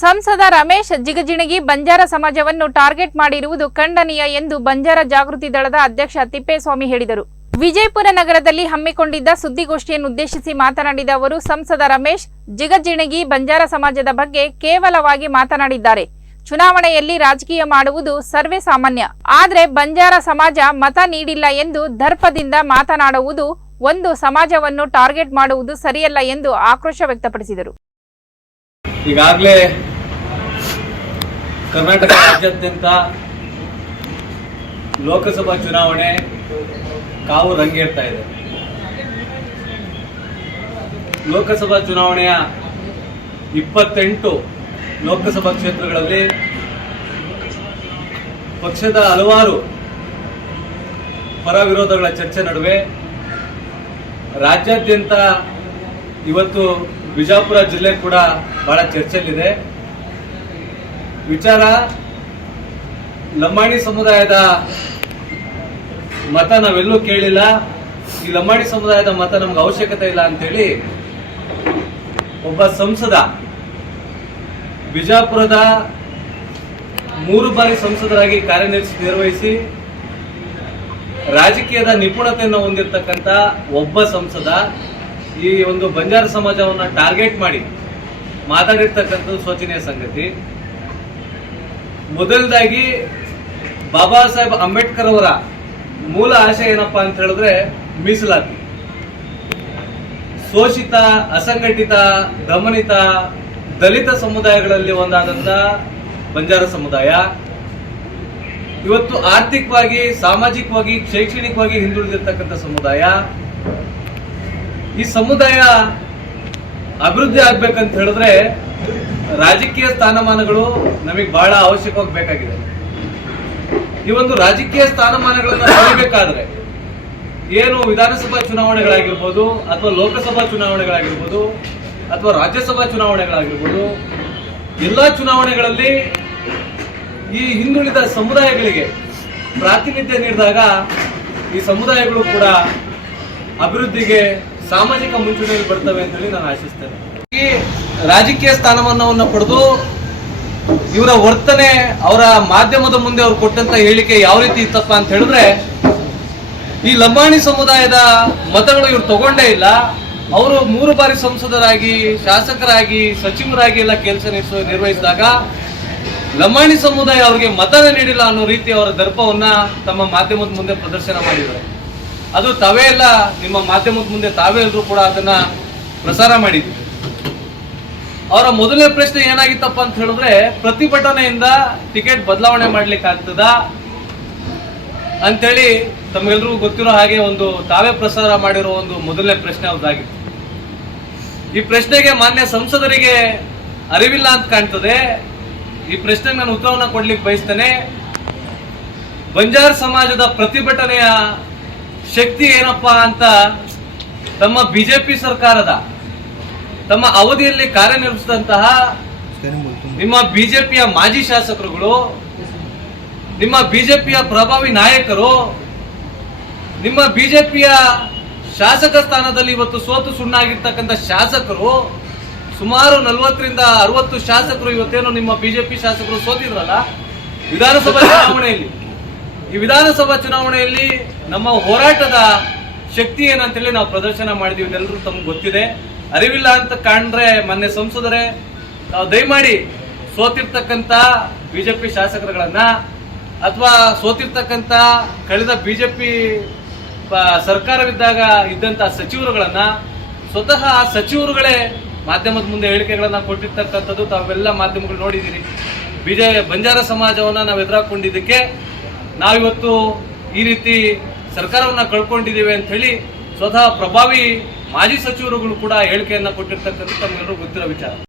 ಸಂಸದ ರಮೇಶ್ ಜಿಗಜಿಣಗಿ ಬಂಜಾರ ಸಮಾಜವನ್ನು ಟಾರ್ಗೆಟ್ ಮಾಡಿರುವುದು ಖಂಡನೀಯ ಎಂದು ಬಂಜಾರ ಜಾಗೃತಿ ದಳದ ಅಧ್ಯಕ್ಷ ತಿಪ್ಪೇಸ್ವಾಮಿ ಹೇಳಿದರು. ವಿಜಯಪುರ ನಗರದಲ್ಲಿ ಹಮ್ಮಿಕೊಂಡಿದ್ದ ಸುದ್ದಿಗೋಷ್ಠಿಯನ್ನುದ್ದೇಶಿಸಿ ಮಾತನಾಡಿದ ಅವರು, ಸಂಸದ ರಮೇಶ್ ಜಿಗಜಿಣಗಿ ಬಂಜಾರ ಸಮಾಜದ ಬಗ್ಗೆ ಕೇವಲವಾಗಿ ಮಾತನಾಡಿದ್ದಾರೆ. ಚುನಾವಣೆಯಲ್ಲಿ ರಾಜಕೀಯ ಮಾಡುವುದು ಸರ್ವೇ ಸಾಮಾನ್ಯ. ಆದರೆ ಬಂಜಾರ ಸಮಾಜ ಮತ ನೀಡಿಲ್ಲ ಎಂದು ದರ್ಪದಿಂದ ಮಾತನಾಡುವುದು ಒಂದು ಸಮಾಜವನ್ನು ಟಾರ್ಗೆಟ್ ಮಾಡುವುದು ಸರಿಯಲ್ಲ ಎಂದು ಆಕ್ರೋಶ ವ್ಯಕ್ತಪಡಿಸಿದರು. ಈಗಾಗಲೇ ಕರ್ನಾಟಕ ರಾಜ್ಯಾದ್ಯಂತ ಲೋಕಸಭಾ ಚುನಾವಣೆ ಕಾವು ರಂಗೇರ್ತಾ ಇದೆ. ಲೋಕಸಭಾ ಚುನಾವಣೆಯ ಇಪ್ಪತ್ತೆಂಟು ಲೋಕಸಭಾ ಕ್ಷೇತ್ರಗಳಲ್ಲಿ ಪಕ್ಷದ ಹಲವಾರು ಪರ ವಿರೋಧಗಳ ಚರ್ಚೆ ನಡುವೆ ರಾಜ್ಯಾದ್ಯಂತ ಇವತ್ತು ಬಿಜಾಪುರ ಜಿಲ್ಲೆ ಕೂಡ ಬಹಳ ಚರ್ಚೆಯಲ್ಲಿದೆ. ವಿಚಾರ, ಲಂಬಾಣಿ ಸಮುದಾಯದ ಮತ ನಾವೆಲ್ಲೂ ಕೇಳಿಲ್ಲ. ಈ ಲಂಬಾಣಿ ಸಮುದಾಯದ ಮತ ನಮ್ಗೆ ಅವಶ್ಯಕತೆ ಇಲ್ಲ ಅಂತೇಳಿ ಒಬ್ಬ ಸಂಸದ ಬಿಜಾಪುರದ ಮೂರು ಬಾರಿ ಸಂಸದರಾಗಿ ಕಾರ್ಯನಿರ್ವಹಿಸಿ ನಿರ್ವಹಿಸಿ ರಾಜಕೀಯದ ನಿಪುಣತೆಯನ್ನು ಹೊಂದಿರತಕ್ಕಂಥ ಒಬ್ಬ ಸಂಸದ ಈ ಒಂದು ಬಂಜಾರ ಸಮಾಜವನ್ನ ಟಾರ್ಗೆಟ್ ಮಾಡಿ ಮಾತಾಡಿರ್ತಕ್ಕಂಥ ಶೋಚನೀಯ ಸಂಗತಿ. ಮೊದಲದಾಗಿ ಬಾಬಾ ಸಾಹೇಬ್ ಅಂಬೇಡ್ಕರ್ ಅವರ ಮೂಲ ಆಶಯ ಏನಪ್ಪಾ ಅಂತ ಹೇಳಿದ್ರೆ ಮೀಸಲಾತಿ. ಶೋಷಿತ, ಅಸಂಘಟಿತ, ದಮನಿತ, ದಲಿತ ಸಮುದಾಯಗಳಲ್ಲಿ ಒಂದಾದಂತ ಬಂಜಾರ ಸಮುದಾಯ. ಇವತ್ತು ಆರ್ಥಿಕವಾಗಿ, ಸಾಮಾಜಿಕವಾಗಿ, ಶೈಕ್ಷಣಿಕವಾಗಿ ಹಿಂದುಳಿದಿರ್ತಕ್ಕಂಥ ಸಮುದಾಯ. ಈ ಸಮುದಾಯ ಅಭಿವೃದ್ಧಿ ಆಗ್ಬೇಕಂತ ಹೇಳಿದ್ರೆ ರಾಜಕೀಯ ಸ್ಥಾನಮಾನಗಳು ನಮಗೆ ಬಹಳ ಅವಶ್ಯಕವಾಗಿ ಬೇಕಾಗಿದೆ. ಈ ಒಂದು ರಾಜಕೀಯ ಸ್ಥಾನಮಾನಗಳನ್ನು ಪಡಿಬೇಕಾದ್ರೆ ಏನು ವಿಧಾನಸಭಾ ಚುನಾವಣೆಗಳಾಗಿರ್ಬೋದು ಅಥವಾ ಲೋಕಸಭಾ ಚುನಾವಣೆಗಳಾಗಿರ್ಬೋದು ಅಥವಾ ರಾಜ್ಯಸಭಾ ಚುನಾವಣೆಗಳಾಗಿರ್ಬೋದು, ಎಲ್ಲ ಚುನಾವಣೆಗಳಲ್ಲಿ ಈ ಹಿಂದುಳಿದ ಸಮುದಾಯಗಳಿಗೆ ಪ್ರಾತಿನಿಧ್ಯ ನೀಡಿದಾಗ ಈ ಸಮುದಾಯಗಳು ಕೂಡ ಅಭಿವೃದ್ಧಿಗೆ ಸಾಮಾಜಿಕ ಮುಂಚೂಣಿಯಲ್ಲಿ ಬರ್ತವೆ ಅಂತ ಹೇಳಿ ನಾನು ಆಶಿಸ್ತೇನೆ. ರಾಜಕೀಯ ಸ್ಥಾನಮಾನವನ್ನು ಪಡೆದು ಇವರ ವರ್ತನೆ ಅವರ ಮಾಧ್ಯಮದ ಮುಂದೆ ಅವ್ರು ಕೊಟ್ಟಂತ ಹೇಳಿಕೆ ಯಾವ ರೀತಿ ಇತ್ತಪ್ಪ ಅಂತ ಹೇಳಿದ್ರೆ, ಈ ಲಂಬಾಣಿ ಸಮುದಾಯದ ಮತಗಳು ಇವ್ರು ತಗೊಂಡೇ ಇಲ್ಲ. ಅವರು ಮೂರು ಬಾರಿ ಸಂಸದರಾಗಿ, ಶಾಸಕರಾಗಿ, ಸಚಿವರಾಗಿ ಎಲ್ಲ ಕೆಲಸ ನಿರ್ವಹಿಸಿದಾಗ ಲಂಬಾಣಿ ಸಮುದಾಯ ಅವರಿಗೆ ಮತನೇ ನೀಡಿಲ್ಲ ಅನ್ನೋ ರೀತಿ ಅವರ ದರ್ಪವನ್ನ ತಮ್ಮ ಮಾಧ್ಯಮದ ಮುಂದೆ ಪ್ರದರ್ಶನ ಮಾಡಿದ್ದಾರೆ. ಅದು ತಾವೇ ಎಲ್ಲ ನಿಮ್ಮ ಮಾಧ್ಯಮದ ಮುಂದೆ ತಾವೇ ಎಲ್ಲರೂ ಕೂಡ ಅದನ್ನ ಪ್ರಸಾರ ಮಾಡಿದ್ವಿ. ಅವರ ಮೊದಲನೇ ಪ್ರಶ್ನೆ ಏನಾಗಿತ್ತಪ್ಪ ಅಂತ ಹೇಳಿದ್ರೆ, ಪ್ರತಿಭಟನೆಯಿಂದ ಟಿಕೆಟ್ ಬದಲಾವಣೆ ಮಾಡ್ಲಿಕ್ಕೆ ಆಗ್ತದ ಅಂತೇಳಿ ತಮಗೆಲ್ರಿಗೂ ಗೊತ್ತಿರೋ ಹಾಗೆ ಒಂದು ತಾವೇ ಪ್ರಸಾರ ಮಾಡಿರೋ ಒಂದು ಮೊದಲನೇ ಪ್ರಶ್ನೆ ಅವ್ರದ್ದಾಗಿತ್ತು ಈ ಪ್ರಶ್ನೆಗೆ ಮಾನ್ಯ ಸಂಸದರಿಗೆ ಅರಿವಿಲ್ಲ ಅಂತ ಕಾಣ್ತದೆ. ಈ ಪ್ರಶ್ನೆಗೆ ನಾನು ಉತ್ತರವನ್ನ ಕೊಡ್ಲಿಕ್ಕೆ ಬಯಸ್ತೇನೆ. ಬಂಜಾರ್ ಸಮಾಜದ ಪ್ರತಿಭಟನೆಯ ಶಕ್ತಿ ಏನಪ್ಪಾ ಅಂತ ತಮ್ಮ ಬಿಜೆಪಿ ಸರ್ಕಾರದ, ತಮ್ಮ ಅವಧಿಯಲ್ಲಿ ಕಾರ್ಯನಿರ್ವಹಿಸಿದಂತಹ ನಿಮ್ಮ ಬಿಜೆಪಿಯ ಮಾಜಿ ಶಾಸಕರುಗಳು, ನಿಮ್ಮ ಬಿಜೆಪಿಯ ಪ್ರಭಾವಿ ನಾಯಕರು, ನಿಮ್ಮ ಬಿಜೆಪಿಯ ಶಾಸಕ ಸ್ಥಾನದಲ್ಲಿ ಇವತ್ತು ಸೋತು ಸುಣ್ಣಾಗಿರ್ತಕ್ಕಂಥ ಶಾಸಕರು, ಸುಮಾರು ನಲವತ್ತರಿಂದ ಅರವತ್ತು ಶಾಸಕರು ಇವತ್ತೇನು ನಿಮ್ಮ ಬಿಜೆಪಿ ಶಾಸಕರು ಸೋತಿದ್ರಲ್ಲ? ವಿಧಾನಸಭಾ ಚುನಾವಣೆಯಲ್ಲಿ. ಈ ವಿಧಾನಸಭಾ ಚುನಾವಣೆಯಲ್ಲಿ ನಮ್ಮ ಹೋರಾಟದ ಶಕ್ತಿ ಏನಂತೇಳಿ ನಾವು ಪ್ರದರ್ಶನ ಮಾಡಿದೀವಿ. ಎಲ್ಲರೂ ತಮ್ಗೆ ಗೊತ್ತಿದೆ. ಅರಿವಿಲ್ಲ ಅಂತ ಕಾಣ್ರೆ ಮೊನ್ನೆ ಸಂಸದರೇ ದಯಮಾಡಿ ಸೋತಿರ್ತಕ್ಕಂಥ ಬಿಜೆಪಿ ಶಾಸಕರುಗಳನ್ನ ಅಥವಾ ಸೋತಿರ್ತಕ್ಕಂಥ ಕಳೆದ ಬಿಜೆಪಿ ಸರ್ಕಾರವಿದ್ದಾಗ ಇದ್ದಂಥ ಸಚಿವರುಗಳನ್ನ ಸ್ವತಃ ಆ ಸಚಿವರುಗಳೇ ಮಾಧ್ಯಮದ ಮುಂದೆ ಹೇಳಿಕೆಗಳನ್ನ ಕೊಟ್ಟಿರ್ತಕ್ಕಂಥದ್ದು ತಾವೆಲ್ಲ ಮಾಧ್ಯಮಗಳು ನೋಡಿದ್ದೀರಿ. ಬಿಜೆ ಬಂಜಾರ ಸಮಾಜವನ್ನ ನಾವು ಎದುರಾಕೊಂಡಿದ್ದಕ್ಕೆ ನಾವಿವತ್ತು ಈ ರೀತಿ ಸರ್ಕಾರವನ್ನು ಕಳ್ಕೊಂಡಿದ್ದೀವಿ ಅಂತ ಹೇಳಿ ಸ್ವತಃ ಪ್ರಭಾವಿ ಮಾಜಿ ಸಚಿವರುಗಳು ಕೂಡ ಹೇಳಿಕೆಯನ್ನು ಕೊಟ್ಟಿರ್ತಕ್ಕಂಥ ತಮಗೆಲ್ಲರೂ ಗೊತ್ತಿರೋ ವಿಚಾರ.